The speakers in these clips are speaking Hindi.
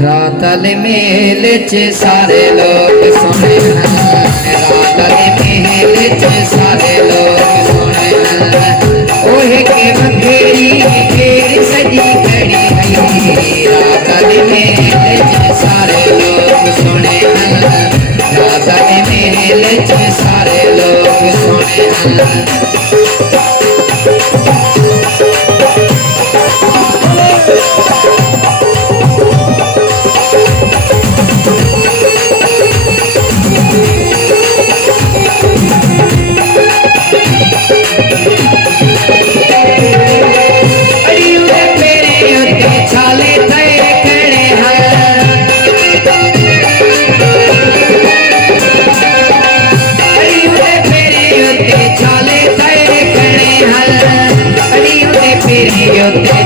रातल मेल च सारे लोग सुने रातल मेल च सारे लोग सुने ओहे के बखेड़ी घेर सजी खड़ी है रातल मेल च सारे लोग सुने रातल मेल च सारे लोग सुने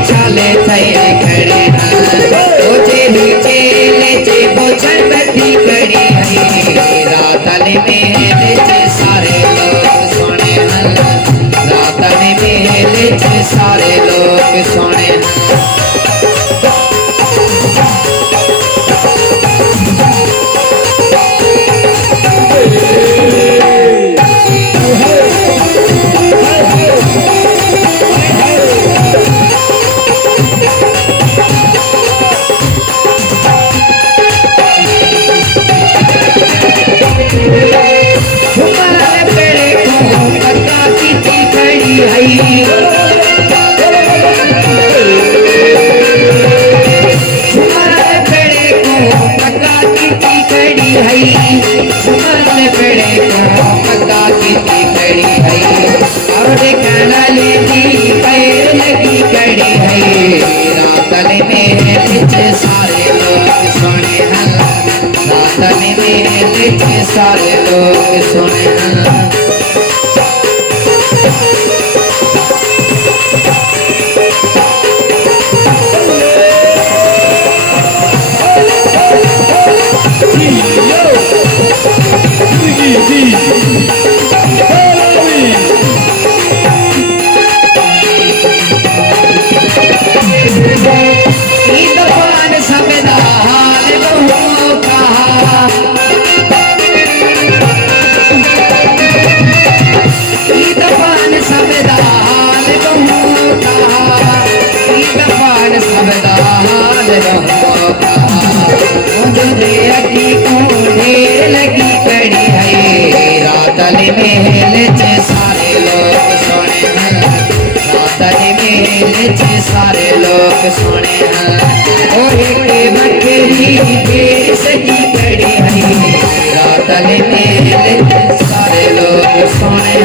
छाले थे खड़े ओजे नीचे लेचे बोझन बैठी खड़ी है रातल मेल च सारे लोग सुने रातल मेल च सारे लोग सुने सारे लोग सुने रातल मेल च सारे लोग सुने रातल मेल च सारे लोग सुने रातल मेल च सारे लोग सुने ओहे के बखेड़ी घेर सजी खड़ी है रातल मेल च सारे लोग सुने